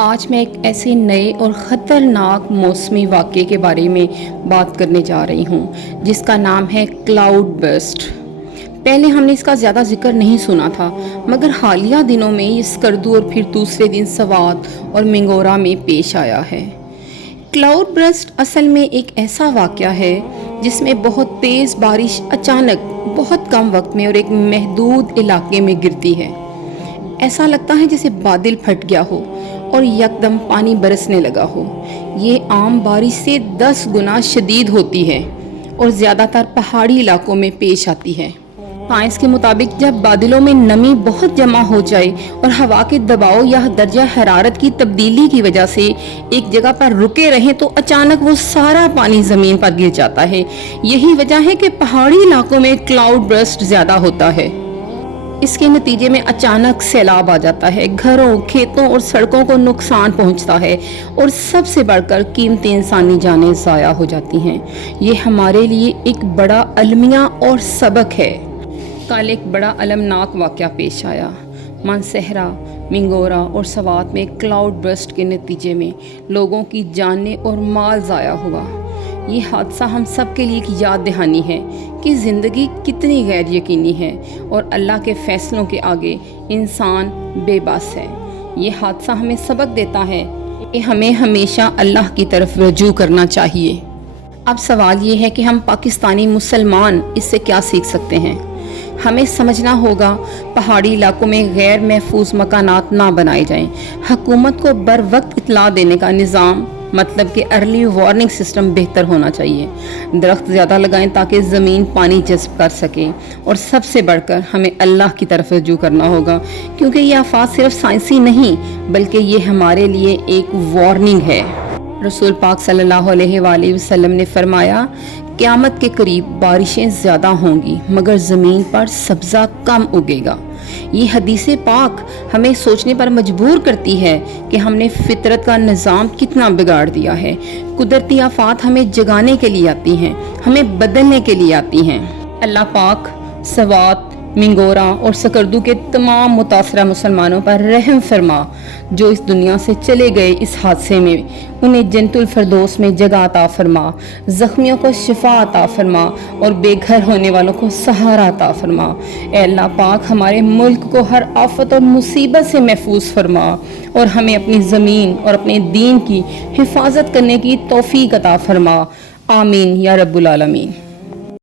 آج میں ایک ایسے نئے اور خطرناک موسمی واقعے کے بارے میں بات کرنے جا رہی ہوں جس کا نام ہے کلاؤڈ برسٹ۔ پہلے ہم نے اس کا زیادہ ذکر نہیں سنا تھا، مگر حالیہ دنوں میں یہ اسکردو اور پھر دوسرے دن سوات اور منگورا میں پیش آیا ہے۔ کلاؤڈ برسٹ اصل میں ایک ایسا واقعہ ہے جس میں بہت تیز بارش اچانک بہت کم وقت میں اور ایک محدود علاقے میں گرتی ہے۔ ایسا لگتا ہے جیسے بادل پھٹ گیا ہو اور یکدم پانی برسنے لگا ہو۔ یہ عام بارش سے 10 گنا شدید ہوتی ہے اور زیادہ تر پہاڑی علاقوں میں پیش آتی ہے۔ سائنس کے مطابق جب بادلوں میں نمی بہت جمع ہو جائے اور ہوا کے دباؤ یا درجہ حرارت کی تبدیلی کی وجہ سے ایک جگہ پر رکے رہیں تو اچانک وہ سارا پانی زمین پر گر جاتا ہے۔ یہی وجہ ہے کہ پہاڑی علاقوں میں کلاؤڈ برسٹ زیادہ ہوتا ہے۔ اس کے نتیجے میں اچانک سیلاب آ جاتا ہے، گھروں، کھیتوں اور سڑکوں کو نقصان پہنچتا ہے اور سب سے بڑھ کر قیمتی انسانی جانیں ضائع ہو جاتی ہیں۔ یہ ہمارے لیے ایک بڑا المیہ اور سبق ہے۔ کل ایک بڑا المناک واقعہ پیش آیا۔ مانسہرہ، منگورا اور سوات میں کلاؤڈ برسٹ کے نتیجے میں لوگوں کی جانیں اور مال ضائع ہوا۔ یہ حادثہ ہم سب کے لیے ایک یاد دہانی ہے کہ زندگی کتنی غیر یقینی ہے اور اللہ کے فیصلوں کے آگے انسان بے بس ہے۔ یہ حادثہ ہمیں سبق دیتا ہے کہ ہمیں ہمیشہ اللہ کی طرف رجوع کرنا چاہیے۔ اب سوال یہ ہے کہ ہم پاکستانی مسلمان اس سے کیا سیکھ سکتے ہیں؟ ہمیں سمجھنا ہوگا پہاڑی علاقوں میں غیر محفوظ مکانات نہ بنائے جائیں۔ حکومت کو بر وقت اطلاع دینے کا نظام مطلب کہ ارلی وارننگ سسٹم بہتر ہونا چاہیے۔ درخت زیادہ لگائیں تاکہ زمین پانی جذب کر سکے، اور سب سے بڑھ کر ہمیں اللہ کی طرف رجوع کرنا ہوگا، کیونکہ یہ آفات صرف سائنسی نہیں بلکہ یہ ہمارے لیے ایک وارننگ ہے۔ رسول پاک صلی اللہ علیہ وآلہ وسلم نے فرمایا، قیامت کے قریب بارشیں زیادہ ہوں گی مگر زمین پر سبزہ کم اگے گا۔ یہ حدیث پاک ہمیں سوچنے پر مجبور کرتی ہے کہ ہم نے فطرت کا نظام کتنا بگاڑ دیا ہے۔ قدرتی آفات ہمیں جگانے کے لیے آتی ہیں، ہمیں بدلنے کے لیے آتی ہیں۔ اللہ پاک سوات، منگورا اور سکردو کے تمام متاثرہ مسلمانوں پر رحم فرما جو اس دنیا سے چلے گئے اس حادثے میں۔ انہیں جنت الفردوس میں جگہ عطا فرما، زخمیوں کو شفا عطا فرما اور بے گھر ہونے والوں کو سہارا عطا فرما۔ اے اللہ پاک، ہمارے ملک کو ہر آفت اور مصیبت سے محفوظ فرما اور ہمیں اپنی زمین اور اپنے دین کی حفاظت کرنے کی توفیق عطا فرما۔ آمین یا رب العالمین۔